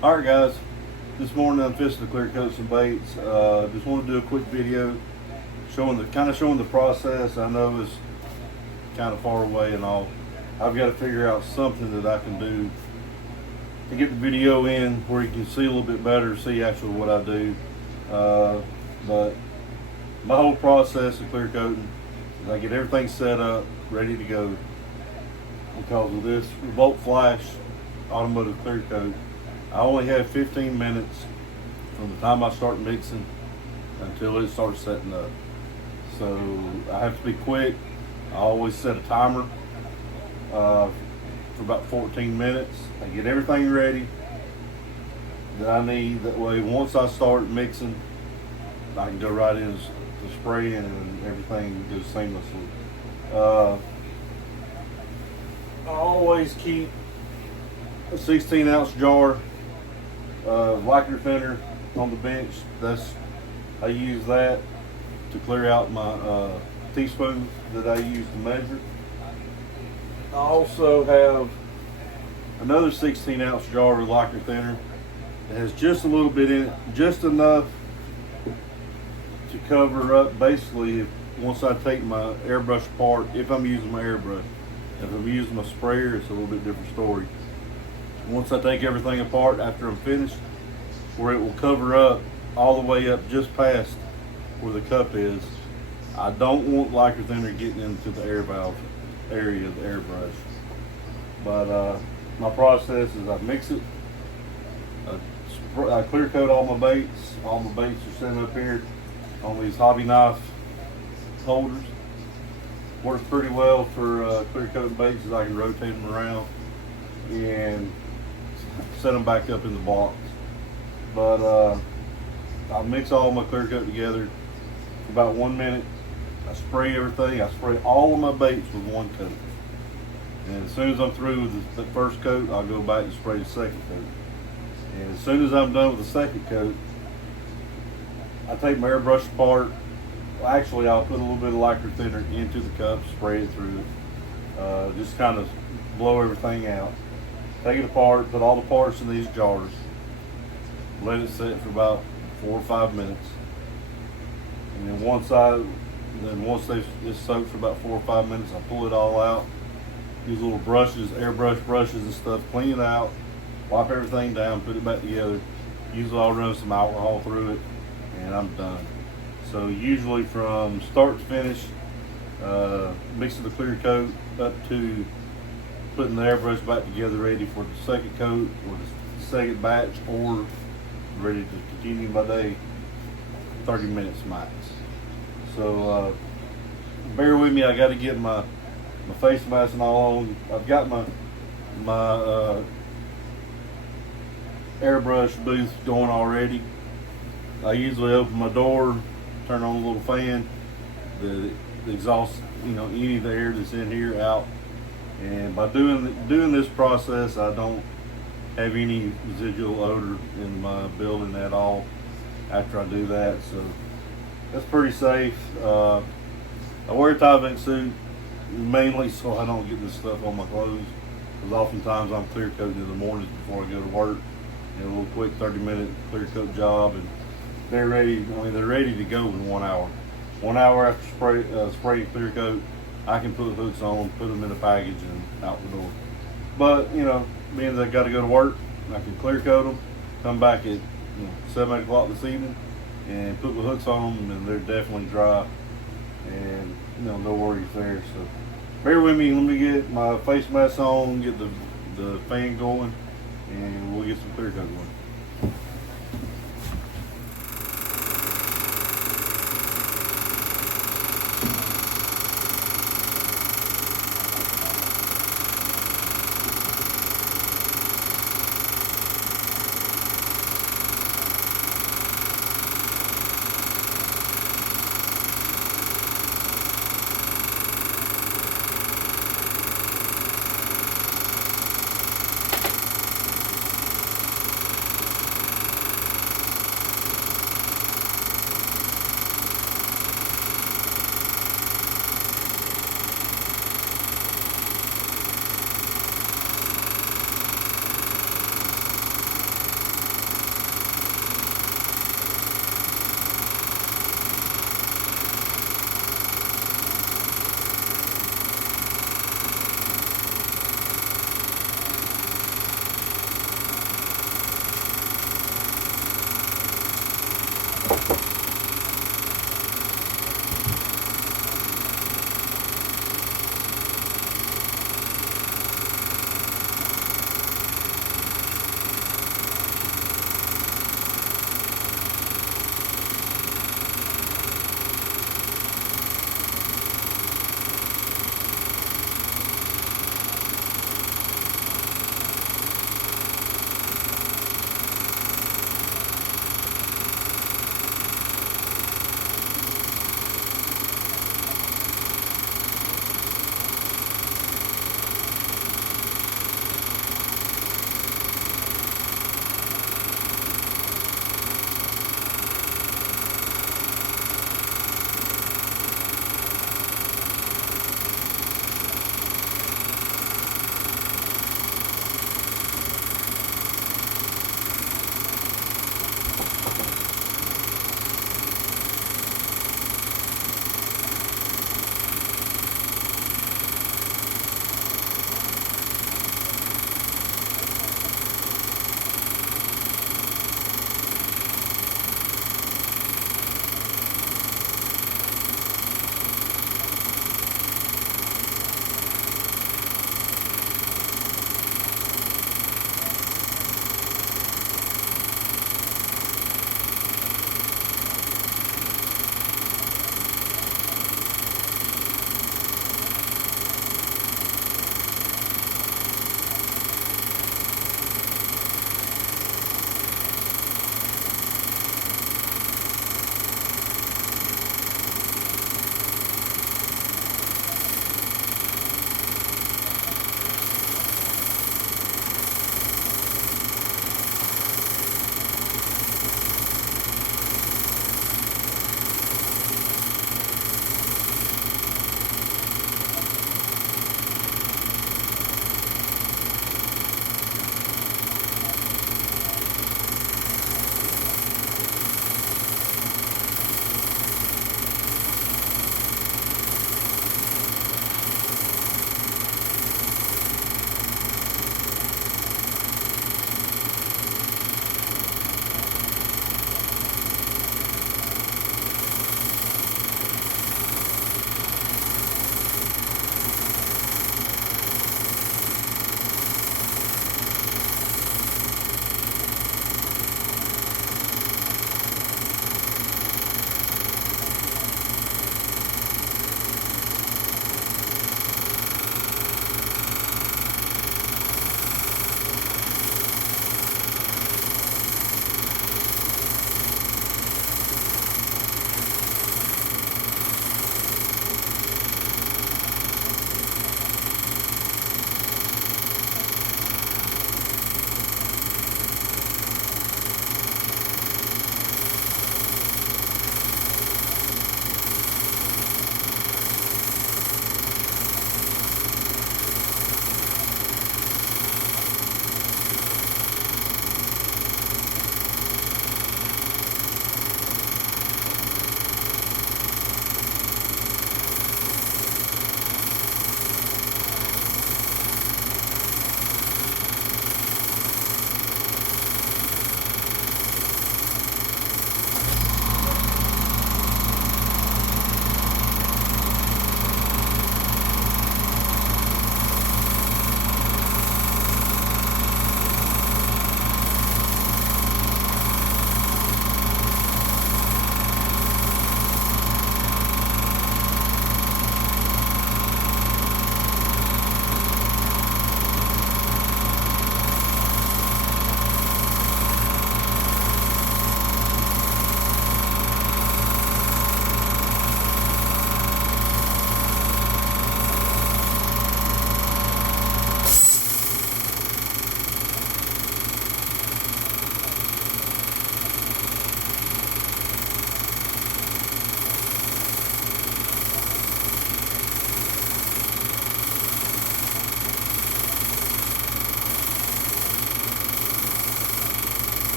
Alright guys, this morning I'm fixing to clear coat some baits. Just want to do a quick video showing the process. I know it's kind of far away and all. I've got to figure out something that I can do to get the video in where you can see a little bit better, see actually what I do. But my whole process of clear coating is I get everything set up, ready to go. Because of this Revolt Flash Automotive clear coat, I only have 15 minutes from the time I start mixing until it starts setting up. So I have to be quick. I always set a timer for about 14 minutes. I get everything ready that I need. That way, once I start mixing, I can go right into spraying and everything goes seamlessly. I always keep a 16-ounce jar of lacquer thinner on the bench. I use that to clear out my teaspoon that I use to measure. I also have another 16-ounce jar of lacquer thinner that has just a little bit in it, just enough to cover up basically once I take my airbrush apart, if I'm using my airbrush. If I'm using my sprayer, it's a little bit different story. Once I take everything apart after I'm finished, where it will cover up all the way up just past where the cup is, I don't want lacquer thinner getting into the air valve area of the airbrush. But my process is I mix it, I clear coat all my baits. All my baits are sitting up here on these hobby knife holders. Works pretty well for clear coating baits, as I can rotate them around and set them back up in the box. But I'll mix all my clear coat together for about 1 minute. I spray everything. I spray all of my baits with one coat. And as soon as I'm through with the first coat, I'll go back and spray the second coat. And as soon as I'm done with the second coat, I take my airbrush apart. Actually, I'll put a little bit of lacquer thinner into the cup, spray it through it. Just kind of blow everything out. Take it apart, put all the parts in these jars. Let it sit for about 4 or 5 minutes. And then once it's soaked for about 4 or 5 minutes, I pull it all out. Use little brushes, airbrush brushes and stuff, clean it out, wipe everything down, put it back together. Usually I'll run some alcohol through it and I'm done. So usually from start to finish, mixing the clear coat up to putting the airbrush back together ready for the second coat or the second batch, or ready to continue my day, 30 minutes max. So bear with me, I got to get my face mask and all on. I've got my airbrush booth going already. I usually open my door, turn on a little fan that exhausts any of the air that's in here out. And by doing this process, I don't have any residual odor in my building at all after I do that. So that's pretty safe. I wear a tie vent suit mainly so I don't get this stuff on my clothes, because oftentimes I'm clear coating in the mornings before I go to work. A little quick 30-minute clear coat job, and they're ready. They're ready to go in 1 hour. 1 hour after spraying clear coat, I can put hooks on, put them in a package, and out the door. But being that I got to go to work, I can clear coat them, come back at 7, 8 o'clock this evening, and put the hooks on them, and they're definitely dry, and no worries there. So bear with me. Let me get my face mask on, get the fan going, and we'll get some clear coat going.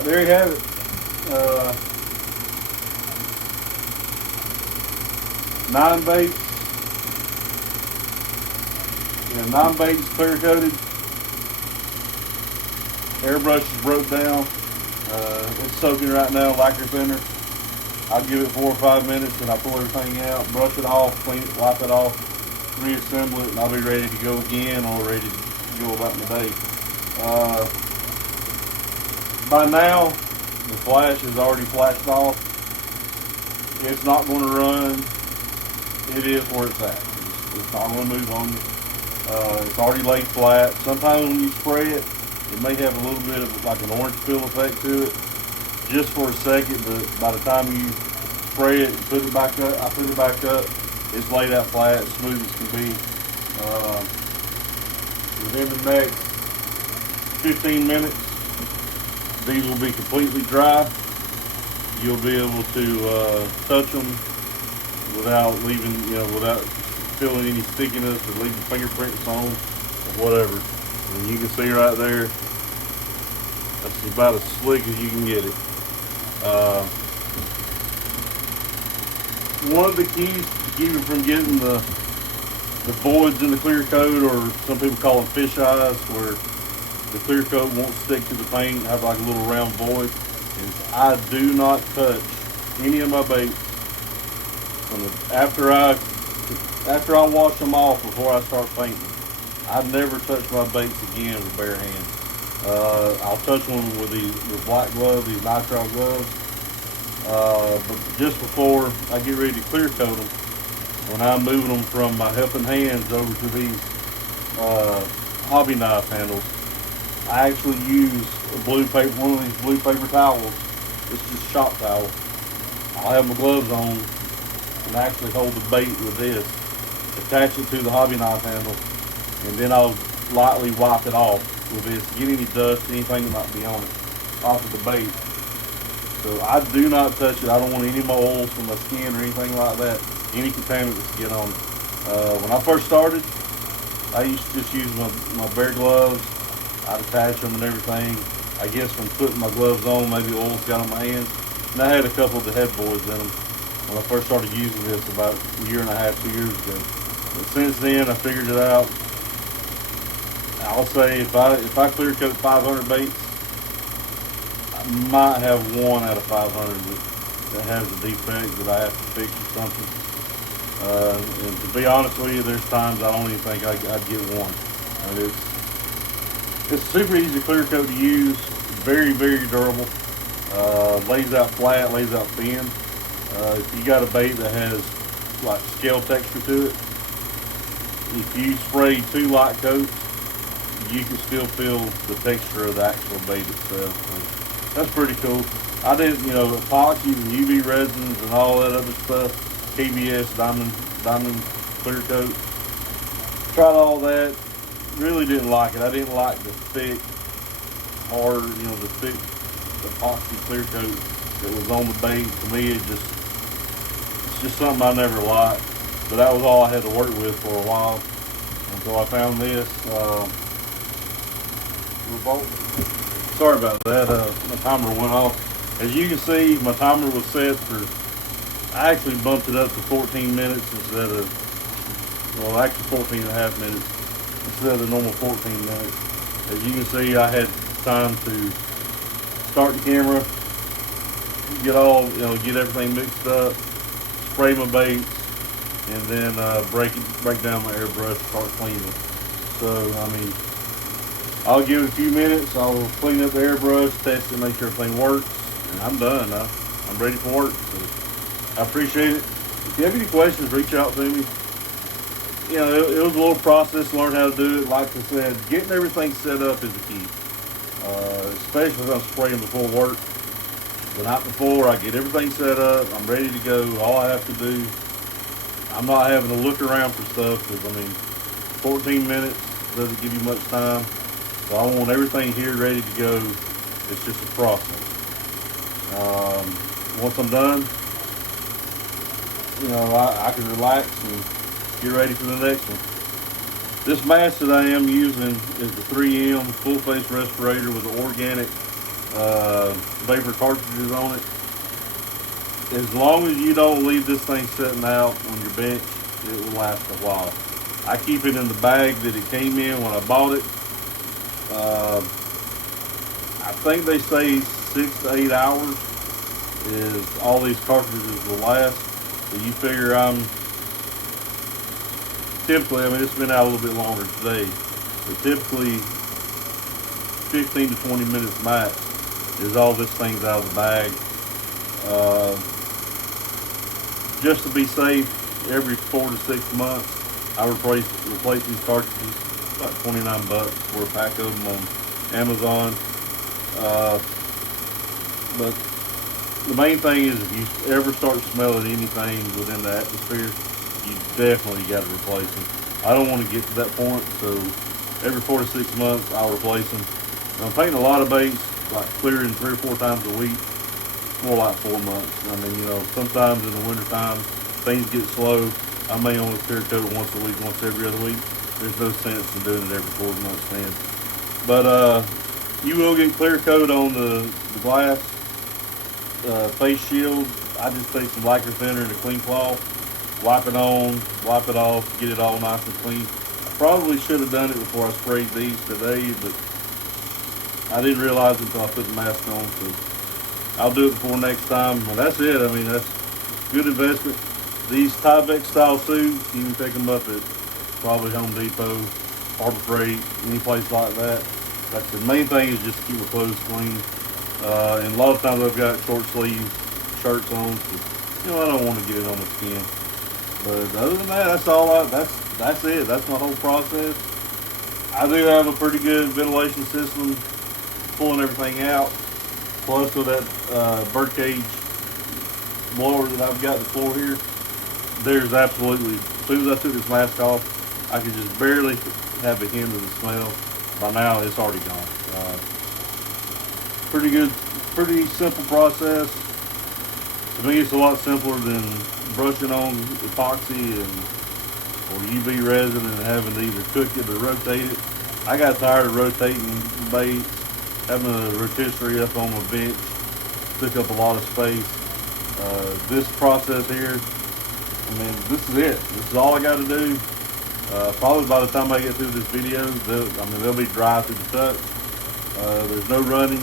right, there you have it. 9 baits. Yeah, 9 baits clear coated. Airbrush is broke down. It's soaking right now, lacquer thinner. I'll give it 4 or 5 minutes and I'll pull everything out, brush it off, clean it, wipe it off, reassemble it, and I'll be ready to go again or ready to go about my day. By now, the flash is already flashed off. It's not going to run. It is where it's at. It's not going to move on you. It's already laid flat. Sometimes when you spray it, it may have a little bit of like an orange peel effect to it, just for a second. But by the time you spray it and put it back up, I put it back up, it's laid out flat, smooth as can be. Within the next 15 minutes, these will be completely dry. You'll be able to touch them without leaving, without feeling any stickiness or leaving fingerprints on them or whatever. And you can see right there, that's about as slick as you can get it. One of the keys to keep it from getting the voids in the clear coat, or some people call them fish eyes, where the clear coat won't stick to the paint, have like a little round void, is I do not touch any of my baits after I wash them off before I start painting. I never touch my baits again with bare hands. I'll touch them with black gloves, these nitrile gloves. But just before I get ready to clear coat them, when I'm moving them from my helping hands over to these hobby knife handles, I actually use one of these blue paper towels. It's just shop towel. I'll have my gloves on and actually hold the bait with this, attach it to the hobby knife handle, and then I'll lightly wipe it off with this, get any dust, anything that might be on it, off of the bait. So I do not touch it. I don't want any moles from my skin or anything like that, any contaminants to get on it. When I first started, I used to just use my bare gloves. I'd attach them and everything. I guess from putting my gloves on, maybe oils got on my hands. And I had a couple of the head voids in them when I first started using this about a year and a half, 2 years ago. But since then, I figured it out. I'll say if I clear coat 500 baits, I might have 1 out of 500 that has a defect that I have to fix or something. And to be honest with you, there's times I don't even think I'd get 1. I mean, it's super easy clear coat to use, very, very durable. Lays out flat, lays out thin. If you got a bait that has like scale texture to it, if you spray 2 light coats, you can still feel the texture of the actual bait itself. So that's pretty cool. I did, epoxies and UV resins and all that other stuff, KBS, diamond clear coat. Tried all that. Really didn't like it. I didn't like the thick, hard, the thick epoxy clear coat that was on the bait. To me, it's just something I never liked. But that was all I had to work with for a while until I found this. Sorry about that. My timer went off. As you can see, my timer was set for, I actually bumped it up to 14 minutes instead of, well, actually 14 and a half minutes instead of the normal 14 minutes. As you can see, I had time to start the camera, get everything mixed up, spray my baits, and then break down my airbrush, start cleaning. So, I'll give it a few minutes. I'll clean up the airbrush, test it, make sure everything works, and I'm done. I'm ready for work. So I appreciate it. If you have any questions, reach out to me. It was a little process to learn how to do it. Like I said, getting everything set up is the key, especially if I'm spraying before work. The night before, I get everything set up. I'm ready to go. All I have to do, I'm not having to look around for stuff because, 14 minutes doesn't give you much time. So I want everything here ready to go. It's just a process. Once I'm done, I can relax and get ready for the next one. This mask that I am using is the 3M full face respirator with an organic vapor cartridges on it. As long as you don't leave this thing sitting out on your bench, it will last a while. I keep it in the bag that it came in when I bought it. I think they say 6 to 8 hours is all these cartridges will last. So you figure typically, I mean, it's been out a little bit longer today, but typically 15 to 20 minutes max is all this thing's out of the bag. Just to be safe, every 4 to 6 months, I replace these cartridges. About 29 bucks for a pack of them on Amazon. But the main thing is, if you ever start smelling anything within the atmosphere, you definitely got to replace them. I don't want to get to that point, so every 4 to 6 months I'll replace them. I'm painting a lot of baits, like clearing 3 or 4 times a week. More like 4 months. I mean, you know, sometimes in the wintertime things get slow. I may only clear coat once a week, once every other week. There's no sense in doing it every 4 months then. But you will get clear coat on the glass face shield. I just take some lacquer thinner and a clean cloth, wipe it on, wipe it off, get it all nice and clean. I probably should have done it before I sprayed these today, but I didn't realize it until I put the mask on. So I'll do it before next time. But that's it. I mean, that's good investment. These Tyvek style suits, you can pick them up at probably Home Depot, Harbor Freight, any place like that. That's the main thing, is just to keep my clothes clean. And a lot of times I've got short sleeve shirts on, so, you know, I don't want to get it on my skin. But other than that, that's all. That's it. That's my whole process. I do have a pretty good ventilation system, pulling everything out. Plus with that birdcage blower that I've got in the floor here, there's absolutely, as soon as I took this mask off, I could just barely have a hint of the smell. By now, it's already gone. Pretty good, pretty simple process. To me, it's a lot simpler than brushing on epoxy or UV resin and having to either cook it or rotate it. I got tired of rotating baits, having a rotisserie up on my bench, took up a lot of space. This process here, I mean, this is it. This is all I got to do. Probably by the time I get through this video, they'll be dry through the touch. There's no running.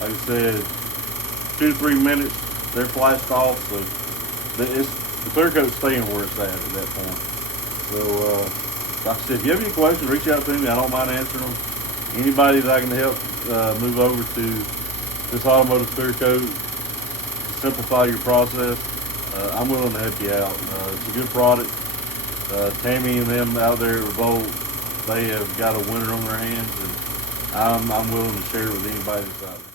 Like I said, 2 to 3 minutes, they're flashed off. So the clear coat's staying where it's at that point. So, like I said, if you have any questions, reach out to me. I don't mind answering them. Anybody that I can help move over to this automotive clear coat, simplify your process, I'm willing to help you out. It's a good product. Tammy and them out there at Revolt, they have got a winner on their hands, and I'm willing to share it with anybody that's out there.